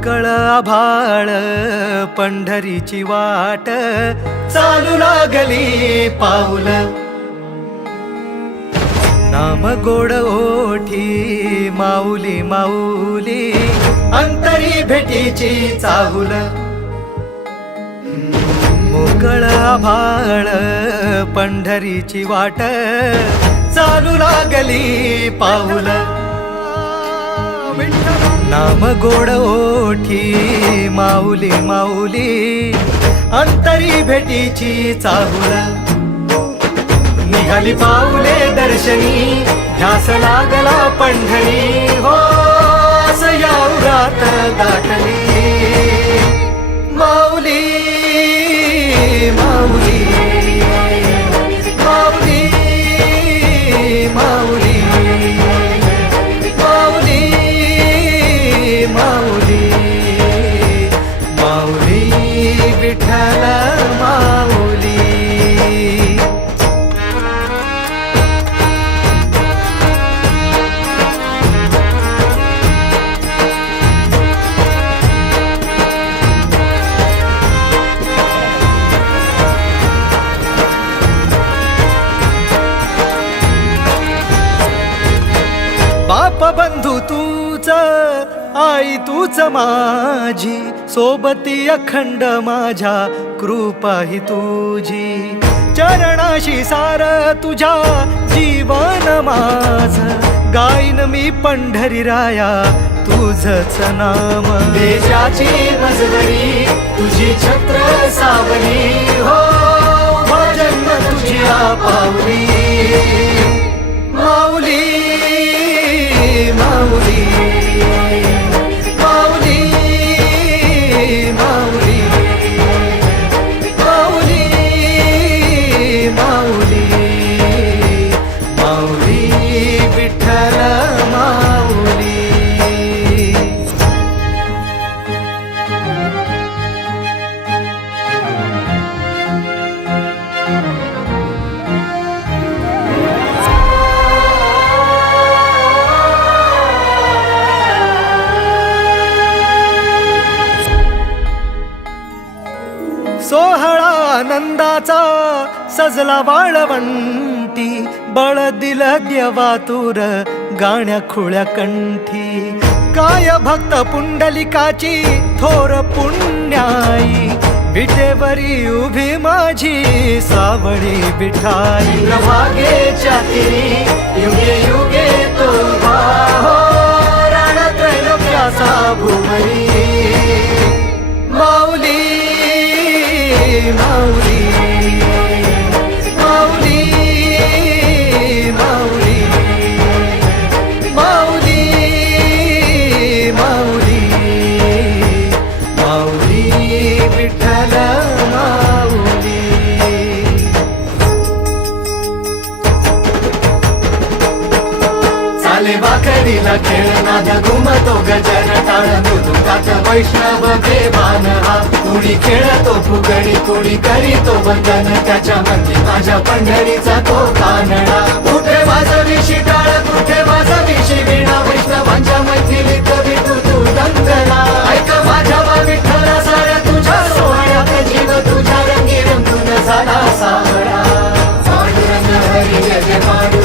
मोकळ आभाळ पंढरीची वाट चालू लागली पाऊल नाम गोड ओठी माऊली माऊली अंतरी भेटीची चाहुल मोकळ आभाळ पंढरीची वाट चालू लागली पाऊल नाम गोड ओठी माऊली माऊली अंतरी भेटीची चाहुल निघाली पाऊले दर्शनी ध्यास लागला पंढरी हो असं या उरात दाटली माऊली माऊली माऊली माऊली माऊली माऊली माऊली विठ्ठल माऊली बाप बंधू तूच आई तूच माझी सोबती अखंड माझ्या कृपा ही तुझी चरणाशी सार तुझ्या जीवन माझ गाईन मी पंढरी राया तुझच नाम देशाची मजबरी तुझी छत्र सावली हो भजन तुझ्या पावली माऊली माऊली माऊली माऊली माऊली माऊली माऊली विठ्ठल माऊली सोहळा आनंदाचा सजला वाळवंटी बळ दिलं देवातुर गाण्या खुळ्या कंठी काय भक्त पुंडलिकाची थोर पुण्याई विटेवरी उभी माझी सावळी विठाई प्रभागेच्या तिरी युगे युगे तो हो रणत्रैलोक्याचा भुवरी माऊली माऊली माऊली माऊली माऊली माऊली माऊली विठ्ठल माऊली चाले वाकडीला खेळ नाद घुमतो गजर टाळ मृदुंगात वैष्णव देवान हा कुणी खेळतो फुगडी कुणी करीतो वंदन त्याच्या मंदी माझ्या पंढरीचा तो कानडा कुठे वाजवी शिटाळ कुठे वाजवी शिवीणा वैष्णवांच्या मैथिलीत विठू तू दंगला ऐक माझ्या विठ्ठला साऱ्या तुझ्या सोहळ्यात जीव तुझ्या रंगी रंगून झाला सावळा पांडुरंग हरी जय जय